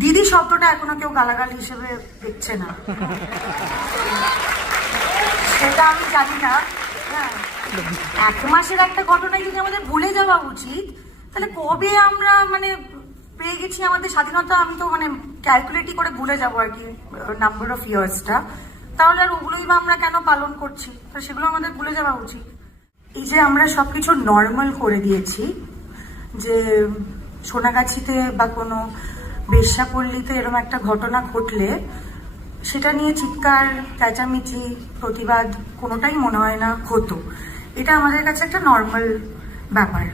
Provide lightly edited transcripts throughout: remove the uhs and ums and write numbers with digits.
দিদি শব্দটা এখনো কেউ গালাগাল হিসেবে দেখছে না, সেটা আমি জানি না। হ্যাঁ, 1 মাসের একটা ঘটনায় যদি আমাদের ভুলে যাওয়া উচিত, তাহলে কবে আমরা মানে পেয়ে গেছি আমাদের স্বাধীনতা? আমি তো মানে ক্যালকুলেটই করে ভুলে যাবো আর কি নাম্বার অফ ইয়ার্সটা। তাহলে আর ওগুলোই বা আমরা কেন পালন করছি? তো সেগুলো আমাদের ভুলে যাওয়া উচিত। এই যে আমরা সবকিছু নর্মাল করে দিয়েছি, যে সোনাগাছিতে বা কোনো বেশ্যাপল্লীতে এরকম একটা ঘটনা ঘটলে সেটা নিয়ে চিৎকার, চেঁচামেচি, প্রতিবাদ কোনোটাই মনে হয় না হতো। এটা আমাদের কাছে একটা নর্মাল ব্যাপার।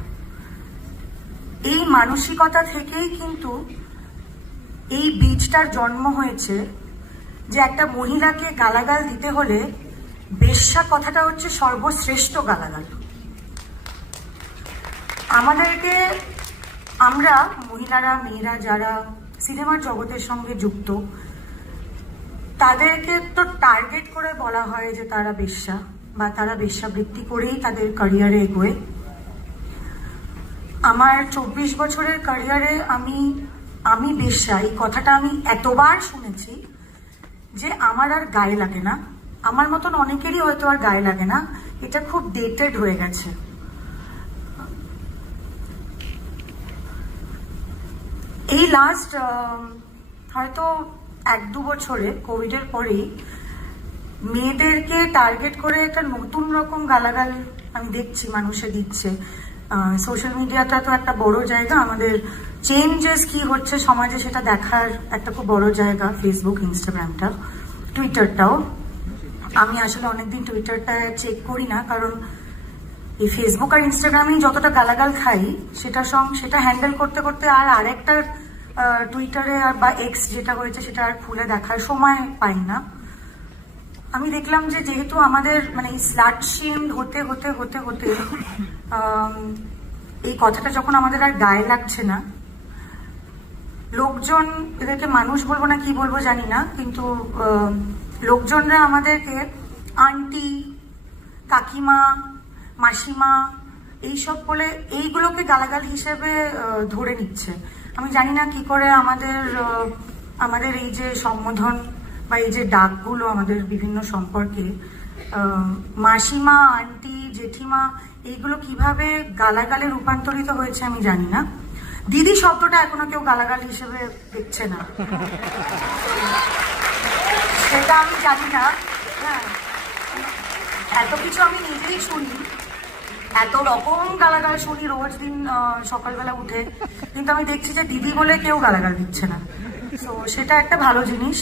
এই মানসিকতা থেকেই কিন্তু এই বীজটার জন্ম হয়েছে যে একটা মহিলাকে গালাগাল দিতে হলে বেশ্যা কথাটা হচ্ছে সর্বশ্রেষ্ঠ গালাগাল। আমাদেরকে, আমরা মহিলারা, মেয়েরা যারা সিনেমার জগতের সঙ্গে যুক্ত, তাদেরকে তো টার্গেট করে বলা হয় যে তারা বেশ্যা বা তারা বেশ্যাবৃত্তি করেই তাদের ক্যারিয়ারে এগোয়। আমার 24 বছরের ক্যারিয়ারে আমি বেশ্যা এই কথাটা আমি এতবার শুনেছি যে আমার আর গায়ে লাগে না। আমার মতন অনেকেরই হয়তো আর গায়ে লাগে না, এটা খুব ডেটেড হয়ে গেছে। এই লাস্ট হয়তো 1-2 বছরে কোভিডের পরেই মেয়েদেরকে টার্গেট করে একটা নতুন রকম গালাগাল আমি দেখছি মানুষে দিচ্ছে। সোশ্যাল মিডিয়াটা তো একটা বড় জায়গা, আমাদের চেঞ্জেস কি হচ্ছে সমাজে সেটা দেখার একটা খুব বড় জায়গা। ফেসবুক, ইনস্টাগ্রামটা, টুইটারটাও। আমি আসলে অনেকদিন টুইটারটা চেক করি না, কারণ এই ফেসবুক আর ইনস্টাগ্রামেই যতটা গালাগাল খাই সেটা হ্যান্ডেল করতে করতে আর আরেকটা টুইটারে বা এক্স যেটা হয়েছে সেটা আর খুলে দেখার সময় পাই না। আমি দেখলাম যে যেহেতু আমাদের মানে স্লাট শেমড হতে হতে হতে হতে এই কথাটা যখন আমাদের আর গায়ে লাগছে না, লোকজন, এদেরকে মানুষ বলবো না কি বলবো জানি না, কিন্তু লোকজনরা আমাদেরকে আন্টি, কাকিমা, মাসিমা এইসব বলে এইগুলোকে গালাগাল হিসেবে ধরে নিচ্ছে। আমি জানি না কি করে আমাদের এই যে সম্বোধন বা এই যে ডাকগুলো আমাদের বিভিন্ন সম্পর্কে, মাসিমা, আন্টি, জেঠিমা, এইগুলো কিভাবে গালাগালে রূপান্তরিত হয়েছে আমি জানি না। দিদি শব্দটা এখনো কেউ গালাগাল হিসেবে দেখছে না, সেটা আমি জানি না। হ্যাঁ, এত কিছু আমি নিজেই শুনি, এত রকম গালাগাল শুনি রোজ দিন সকালবেলা উঠে, কিন্তু আমি দেখছি যে দিদি বলে কেউ গালাগাল দিচ্ছে না। তো সেটা একটা ভালো জিনিস।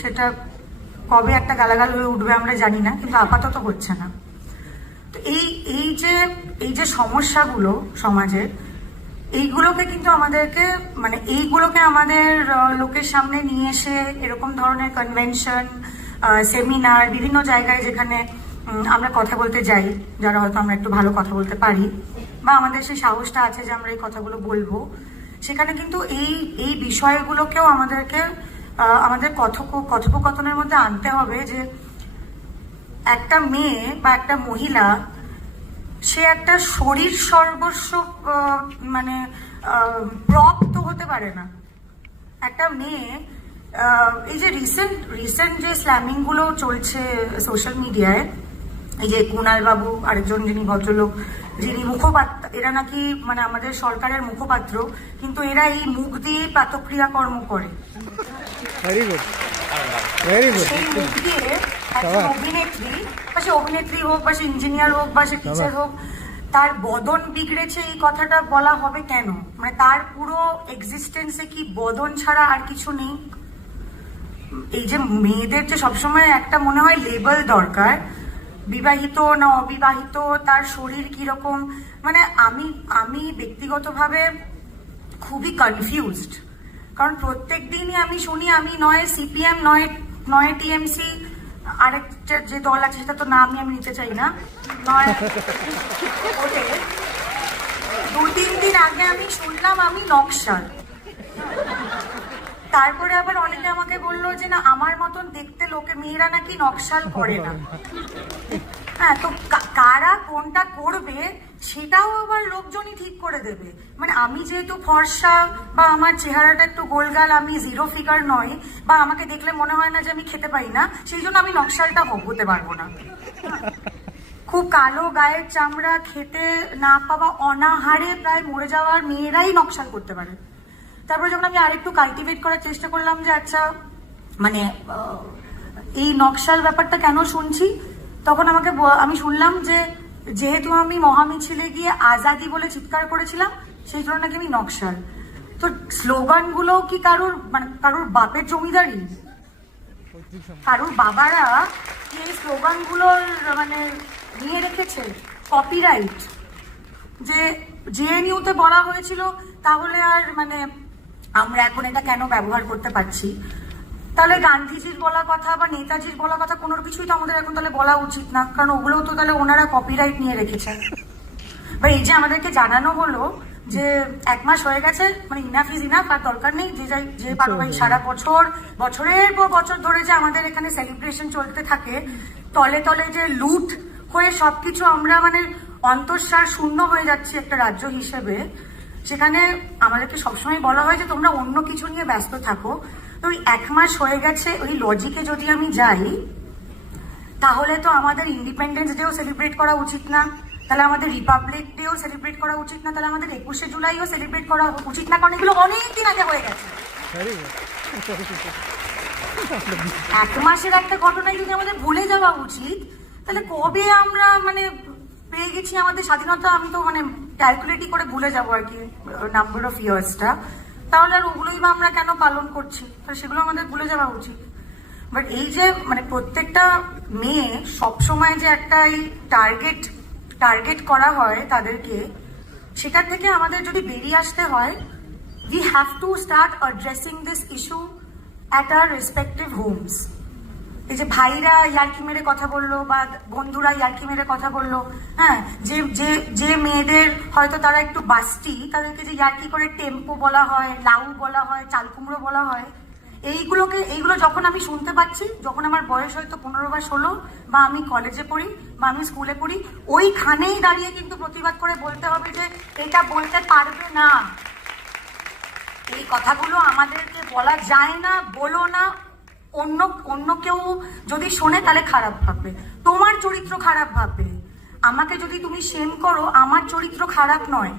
সেটা কবে একটা গালাগাল হয়ে উঠবে আমরা জানি না, কিন্তু আপাতত হচ্ছে না। তো এই যে সমস্যাগুলো সমাজের, এইগুলোকে কিন্তু আমাদেরকে মানে এইগুলোকে আমাদের লোকের সামনে নিয়ে এসে এরকম ধরনের কনভেনশন, সেমিনার, বিভিন্ন জায়গায় যেখানে আমরা কথা বলতে যাই, যারা হয়তো আমরা একটু ভালো কথা বলতে পারি বা আমাদের সেই সাহসটা আছে যে আমরা এই কথাগুলো বলবো, সেখানে কিন্তু এই বিষয়গুলোকেও আমাদেরকে আমাদের কথোপকথনের মধ্যে আনতে হবে যে একটা মেয়ে বা একটা মহিলা, সে একটা শরীর সর্বস্ব মানে প্রপ তো হতে পারে না। একটা মেয়ে, এই যে রিসেন্ট যে স্ল্যামিং গুলো চলছে সোশ্যাল মিডিয়ায়, এই যে কুণাল বাবু, আরেকজন যিনি ভদ্রলোক, যিনি মুখপাত্র, এরা নাকি মানে আমাদের সরকারের মুখপাত্র, কিন্তু এরা এই মুখ দিয়ে প্রাতক্রিয়া কর্ম করে। সেই মুখ দিয়ে একজন অভিনেত্রী, বা সে অভিনেত্রী হোক বা সে ইঞ্জিনিয়ার হোক বা সে টিচার হোক, তার বদন বিগড়েছে এই কথাটা বলা হবে কেন? মানে তার পুরো এক্সিস্টেন্সে কি বদন ছাড়া আর কিছু নেই? এই যে মেয়েদের যে সবসময় একটা মনে হয় লেবেল দরকার, বিবাহিত না অবিবাহিত, তার শরীর কিরকম, মানে আমি ব্যক্তিগতভাবে খুবই কনফিউজড। কারণ প্রত্যেক দিনই আমি শুনি, আমি নয় সিপিএম নয় টিএমসি, আরেকটা যে দল আছে সেটা তো নামই আমি নিতে চাই না, নয় 2-3 দিন আগে আমি শুনলাম আমি নকশাল। তারপরে আবার অনেকে আমাকে বললো যে না আমার মতন দেখতে লোকে মেয়েরা নাকি নকশাল করে না। হ্যাঁ, তো কারা কোনটা করবে সেটাও আবার লোকজনই ঠিক করে দেবে। মানে আমি যেহেতু ফর্সা বা আমার চেহারাটা একটু গোলগাল, আমি জিরো ফিগার নয়, বা আমাকে দেখলে মনে হয় না যে আমি খেতে পারি না, সেই জন্য আমি নকশালটা হতে পারবো না। খুব কালো গায়ের চামড়া, খেতে না পাওয়া, অনাহারে প্রায় মরে যাওয়ার মেয়েরাই নকশাল করতে পারে। তারপরে যখন আমি আরেকটু কাল্টিভেট করার চেষ্টা করলাম যে আচ্ছা মানে এই নকশাল ব্যাপারটা কেন শুনছি, তখন আমি শুনলাম যে যেহেতু আমি মহামিছিলে গিয়ে আজাদি বলে চিৎকার করেছিলাম, সেই জন্য নাকি আমি নকশাল। তো স্লোগানগুলো কি কারোর বাপের জমিদারি? কারোর বাবারা কি এই স্লোগানগুলোর মানে নিয়ে রেখেছে কপিরাইট? যে জেএনইউতে বলা হয়েছিল, তাহলে আর মানে আমরা এখন এটা কেন ব্যবহার করতে পারছি? তাহলে গান্ধীজির বলা কথা বা নেতাজির বলা কথা কোনো কিছুই তো আমাদের এখন তাহলে বলা উচিত না, কারণ ওগুলোও তো তাহলে ওনারা কপিরাইট নিয়ে রেখেছেন। বা এই যে আমাদেরকে জানানো হলো যে 1 মাস হয়ে গেছে, মানে ইনাফ ইজ ইনাফ, আর দরকার নেই, যে পারো ভাই সারা বছরের পর বছর ধরে যে আমাদের এখানে সেলিব্রেশন চলতে থাকে, তলে তলে যে লুট হয়ে সবকিছু আমরা মানে অন্তঃসার শূন্য হয়ে যাচ্ছি একটা রাজ্য হিসেবে, সেখানে আমাদেরকে সবসময় বলা হয় যে তোমরা অন্য কিছু নিয়ে ব্যস্ত থাকো। তো ওই 1 মাস হয়ে গেছে, ওই লজিকে যদি আমি যাই, তাহলে তো আমাদের ইন্ডিপেন্ডেন্স ডেও সেলিব্রেট করা উচিত না, তাহলে আমাদের রিপাবলিক ডেও সেলিব্রেট করা উচিত না, তাহলে আমাদের 21শে জুলাইও সেলিব্রেট করা উচিত না, কারণ এগুলো অনেকদিন আগে হয়ে গেছে। 1 মাসের একটা ঘটনায় যদি আমাদের ভুলে যাওয়া উচিত, তাহলে কবে আমরা মানে পেয়ে গেছি আমাদের স্বাধীনতা? আমি তো মানে ক্যালকুলেটই করে ভুলে যাবো আর কি নাম্বার অফ ইয়ার্সটা। তাহলে আর ওগুলোই বা আমরা কেন পালন করছি? তাহলে সেগুলো আমাদের ভুলে যাওয়া উচিত। বাট এই যে মানে প্রত্যেকটা মেয়ে সবসময় যে একটা এই টার্গেট করা হয় তাদেরকে, সেটা থেকে আমাদের যদি বেরিয়ে আসতে হয়, we have to start addressing this issue at our respective homes. এই যে ভাইরা ইয়ার্কি মেরে কথা বললো বা বন্ধুরা ইয়ার্কি মেরে কথা বললো, হ্যাঁ, যে মেয়েদের হয়তো তারা একটু বাস্টি, তাদেরকে যে ইয়ার্কি করে টেম্পো বলা হয়, লাউ বলা হয়, চালকুমড়ো বলা হয়, এইগুলো যখন আমি শুনতে পাচ্ছি, যখন আমার বয়স হয়তো 15 বা 16, বা আমি কলেজে পড়ি বা আমি স্কুলে পড়ি, ওইখানেই দাঁড়িয়ে কিন্তু প্রতিবাদ করে বলতে হবে যে এটা বলতে পারবে না, এই কথাগুলো আমাদেরকে বলা যায় না, বলো না। অন্য কেউ যদি শোনে তাহলে খারাপ ভাববে, তোমার চরিত্র খারাপ ভাববে। আমাকে যদি তুমি শেম করো, আমার চরিত্র খারাপ নয়,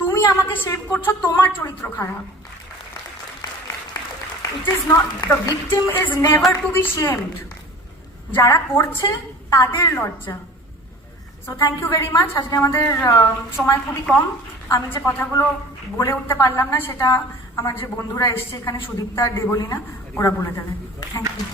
তুমি আমাকে শেম করছো, তোমার চরিত্র খারাপ। It is not, the victim is never to be shamed. যারা করছে তাদের লজ্জা। So thank you very much. আজকে আমাদের সময় খুবই কম, আমি যে কথাগুলো বলে উঠতে পারলাম না সেটা আমার যে বন্ধুরা এসছে এখানে, সুদীপ্তা আর দেবলীনা, ওরা বলে দেবে। Thank you.